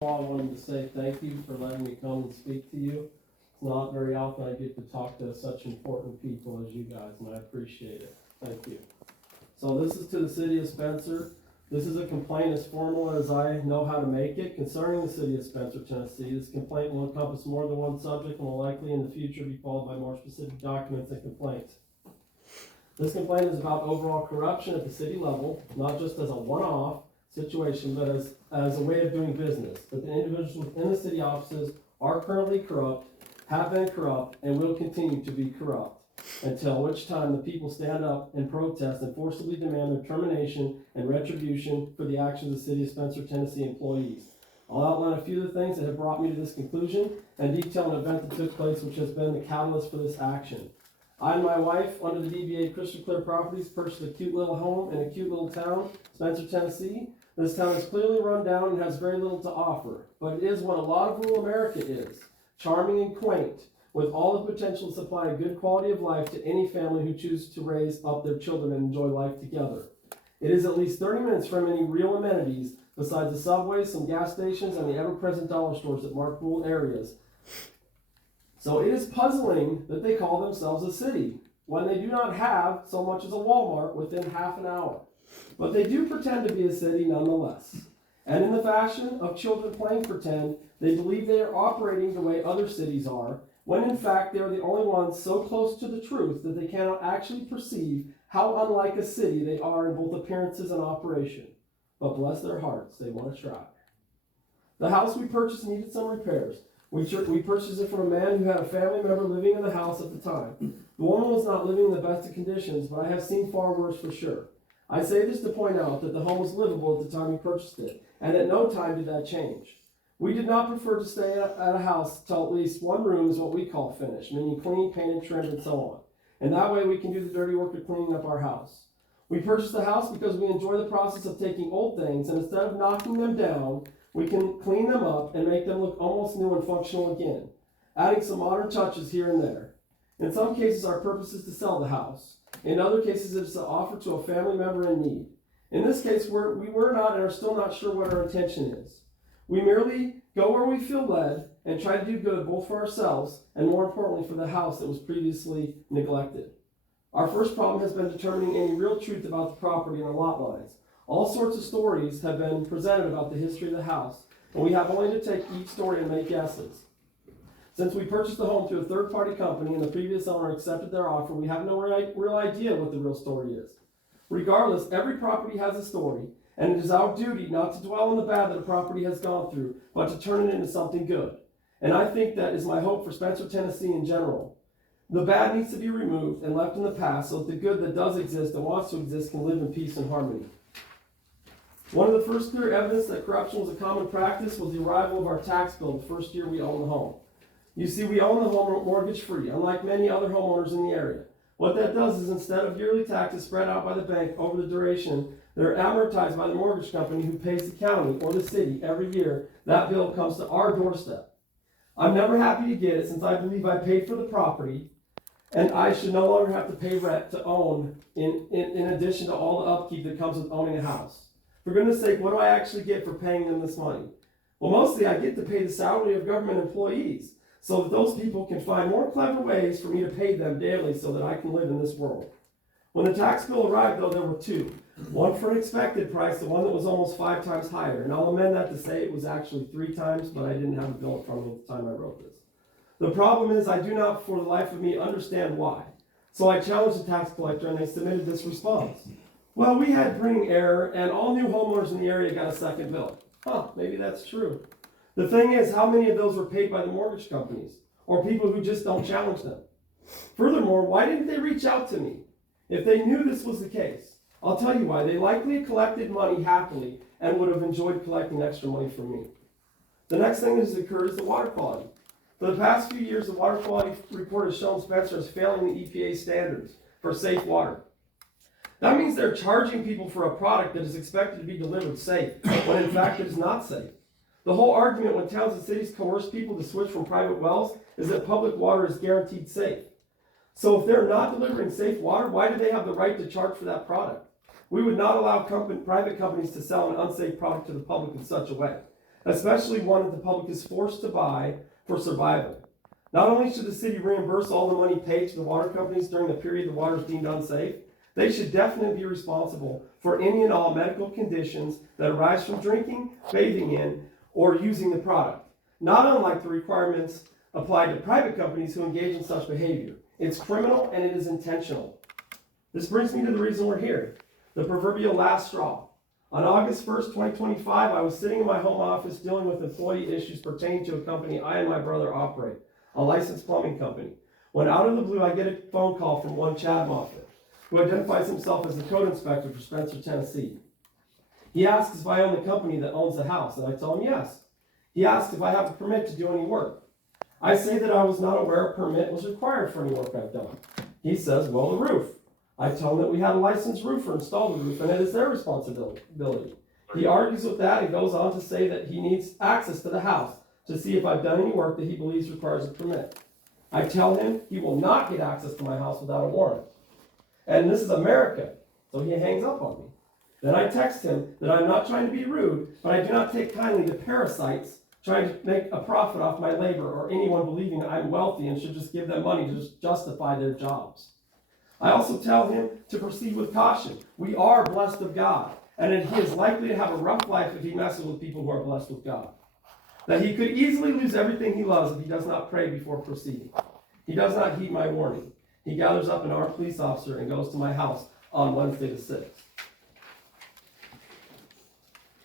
all, I wanted to say thank you for letting me come and speak to you. It's not very often I get to talk to such important people as you guys, and I appreciate it. Thank you. So this is to the city of Spencer. This is a complaint as formal as I know how to make it concerning the city of Spencer, Tennessee. This complaint will encompass more than one subject and will likely in the future be followed by more specific documents and complaints. This complaint is about overall corruption at the city level, not just as a one-off situation, but as a way of doing business. That the individuals within the city offices are currently corrupt, have been corrupt, and will continue to be corrupt, until which time the people stand up and protest and forcibly demand their termination and retribution for the actions of the city of Spencer, Tennessee employees. I'll outline a few of the things that have brought me to this conclusion and detail an event that took place which has been the catalyst for this action. I and my wife, under the DBA Crystal Clear Properties, purchased a cute little home in a cute little town, Spencer, Tennessee. This town is clearly run down and has very little to offer, but it is what a lot of rural America is, charming and quaint, with all the potential to supply a good quality of life to any family who chooses to raise up their children and enjoy life together. It is at least 30 minutes from any real amenities, besides the subways, some gas stations, and the ever-present dollar stores that mark rural areas. So it is puzzling that they call themselves a city, when they do not have so much as a Walmart within half an hour. But they do pretend to be a city nonetheless. And in the fashion of children playing pretend, they believe they are operating the way other cities are, when in fact they are the only ones so close to the truth that they cannot actually perceive how unlike a city they are in both appearances and operation. But bless their hearts, they want to try. The house we purchased needed some repairs. We purchased it from a man who had a family member living in the house at the time. The woman was not living in the best of conditions, but I have seen far worse for sure. I say this to point out that the home was livable at the time we purchased it, and at no time did that change. We did not prefer to stay at a house till at least one room is what we call finished, meaning clean, painted, trimmed, and so on. And that way we can do the dirty work of cleaning up our house. We purchased the house because we enjoy the process of taking old things, and instead of knocking them down, we can clean them up and make them look almost new and functional again, adding some modern touches here and there. In some cases, our purpose is to sell the house. In other cases, it is to offer to a family member in need. In this case, we were not and are still not sure what our intention is. We merely go where we feel led and try to do good both for ourselves and, more importantly, for the house that was previously neglected. Our first problem has been determining any real truth about the property and the lot lines. All sorts of stories have been presented about the history of the house, and we have only to take each story and make guesses. Since we purchased the home through a third-party company and the previous owner accepted their offer, we have no real idea what the real story is. Regardless, every property has a story, and it is our duty not to dwell on the bad that a property has gone through, but to turn it into something good. And I think that is my hope for Spencer, Tennessee in general. The bad needs to be removed and left in the past so that the good that does exist and wants to exist can live in peace and harmony. One of the first clear evidence that corruption was a common practice was the arrival of our tax bill the first year we owned the home. You see, we own the home mortgage-free, unlike many other homeowners in the area. What that does is instead of yearly taxes spread out by the bank over the duration, they're amortized by the mortgage company who pays the county or the city every year. That bill comes to our doorstep. I'm never happy to get it since I believe I paid for the property and I should no longer have to pay rent to own in addition to all the upkeep that comes with owning a house. For goodness sake, what do I actually get for paying them this money? Well, mostly I get to pay the salary of government employees so that those people can find more clever ways for me to pay them daily so that I can live in this world. When the tax bill arrived, though, there were two. One for an expected price, the one that was almost 5 times higher. And I'll amend that to say it was actually 3 times, but I didn't have a bill in front of me at the time I wrote this. The problem is I do not, for the life of me, understand why. So I challenged the tax collector, and they submitted this response. Well, we had printing error, and all new homeowners in the area got a second bill. Maybe that's true. The thing is, how many of those were paid by the mortgage companies, or people who just don't challenge them? Furthermore, why didn't they reach out to me? If they knew this was the case, I'll tell you why. They likely collected money happily and would have enjoyed collecting extra money from me. The next thing that has occurred is the water quality. For the past few years, the water quality report has shown Spencer as failing the EPA standards for safe water. That means they're charging people for a product that is expected to be delivered safe, when in fact it is not safe. The whole argument when towns and cities coerce people to switch from private wells is that public water is guaranteed safe. So if they're not delivering safe water, why do they have the right to charge for that product? We would not allow private companies to sell an unsafe product to the public in such a way. especially one that the public is forced to buy for survival. Not only should the city reimburse all the money paid to the water companies during the period the water is deemed unsafe, they should definitely be responsible for any and all medical conditions that arise from drinking, bathing in, or using the product, not unlike the requirements applied to private companies who engage in such behavior. It's criminal and it is intentional. This brings me to the reason we're here, the proverbial last straw. On August 1st, 2025, I was sitting in my home office dealing with employee issues pertaining to a company I and my brother operate, a licensed plumbing company, when out of the blue I get a phone call from one Chad Moffitt, who identifies himself as the code inspector for Spencer, Tennessee. He asks if I own the company that owns the house, and I tell him yes. He asks if I have a permit to do any work. I say that I was not aware a permit was required for any work I've done. He says, well, the roof. I tell him that we had a licensed roofer install the roof, and it is their responsibility. He argues with that and goes on to say that he needs access to the house to see if I've done any work that he believes requires a permit. I tell him he will not get access to my house without a warrant. And this is America, so he hangs up on me. Then I text him that I'm not trying to be rude, but I do not take kindly to parasites trying to make a profit off my labor or anyone believing that I'm wealthy and should just give them money to just justify their jobs. I also tell him to proceed with caution. We are blessed of God, and that he is likely to have a rough life if he messes with people who are blessed with God. That he could easily lose everything he loves if he does not pray before proceeding. He does not heed my warning. He gathers up an armed police officer and goes to my house on Wednesday the 6th.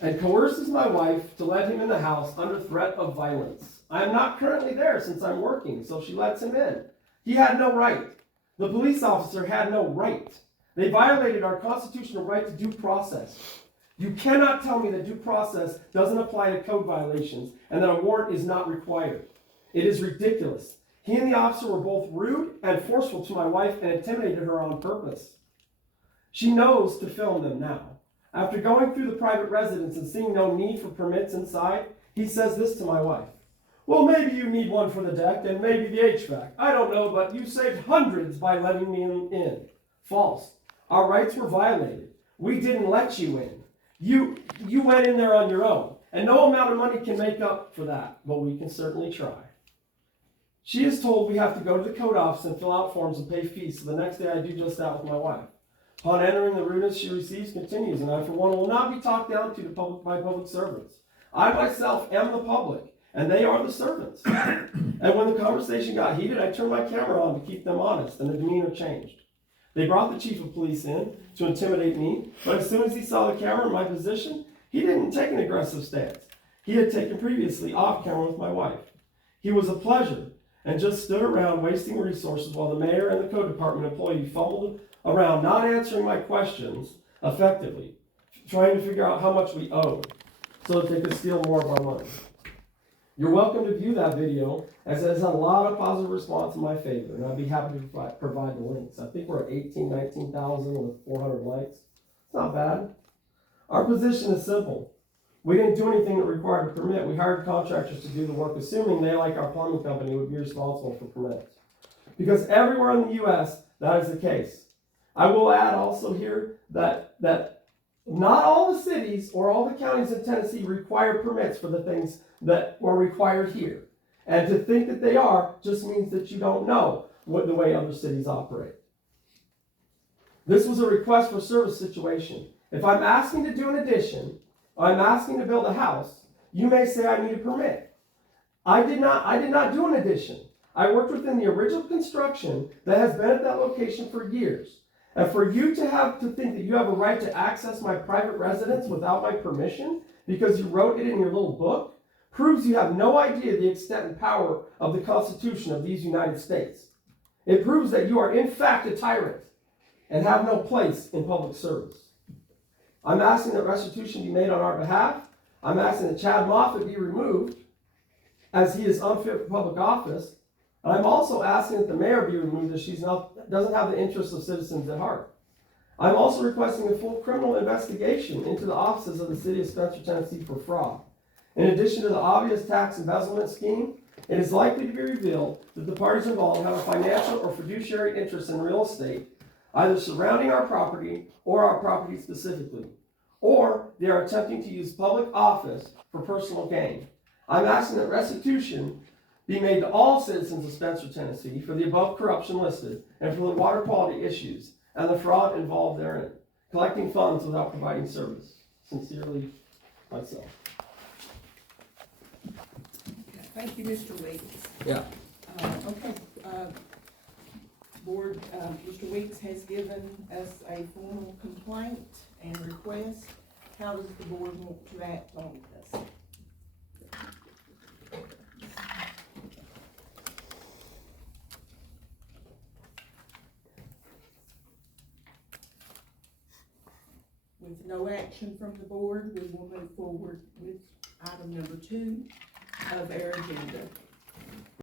And coerces my wife to let him in the house under threat of violence. I am not currently there since I'm working, so she lets him in. He had no right. The police officer had no right. They violated our constitutional right to due process. You cannot tell me that due process doesn't apply to code violations and that a warrant is not required. It is ridiculous. He and the officer were both rude and forceful to my wife and intimidated her on purpose. She knows to film them now. After going through the private residence and seeing no need for permits inside, he says this to my wife. Well, maybe you need one for the deck and maybe the HVAC. I don't know, but you saved hundreds by letting me in. False. Our rights were violated. We didn't let you in. You went in there on your own, and no amount of money can make up for that, but we can certainly try. She is told we have to go to the code office and fill out forms and pay fees, so the next day I do just that with my wife. Upon entering the rudeness she receives continues, and I, for one, will not be talked down to by public servants. I myself am the public, and they are the servants. And when the conversation got heated, I turned my camera on to keep them honest, and the demeanor changed. They brought the chief of police in to intimidate me, but as soon as he saw the camera in my position, he didn't take an aggressive stance. He had taken previously off camera with my wife. He was a pleasure and just stood around wasting resources while the mayor and the code department employee fumbled around not answering my questions effectively, trying to figure out how much we owed so that they could steal more of our money. You're welcome to view that video, as it has had a lot of positive response in my favor, and I'd be happy to provide the links. I think we're at 19,000 with 400 likes. It's not bad. Our position is simple. We didn't do anything that required a permit. We hired contractors to do the work, assuming they, like our plumbing company, would be responsible for permits. Because everywhere in the U.S., that is the case. I will add also here that not all the cities or all the counties in Tennessee require permits for the things that were required here. And to think that they are just means that you don't know what the way other cities operate. This was a request for service situation. If I'm asking to do an addition, or I'm asking to build a house, you may say I need a permit. I did not do an addition. I worked within the original construction that has been at that location for years. And for you to think that you have a right to access my private residence without my permission because you wrote it in your little book proves you have no idea the extent and power of the Constitution of these United States. It proves that you are in fact a tyrant and have no place in public service. I'm asking that restitution be made on our behalf. I'm asking that Chad Moffitt be removed as he is unfit for public office. And I'm also asking that the mayor be removed as she doesn't have the interests of citizens at heart. I'm also requesting a full criminal investigation into the offices of the city of Spencer, Tennessee for fraud. In addition to the obvious tax embezzlement scheme, it is likely to be revealed that the parties involved have a financial or fiduciary interest in real estate, either surrounding our property or our property specifically, or they are attempting to use public office for personal gain. I'm asking that restitution be made to all citizens of Spencer, Tennessee for the above corruption listed and for the water quality issues and the fraud involved therein, collecting funds without providing service. Sincerely, myself. Okay, thank you, Mr. Weeks. Yeah. Okay, Board, Mr. Weeks has given us a formal complaint and request. How does the board want to act on this? With no action from the board, we will move forward with item number 2 of our agenda.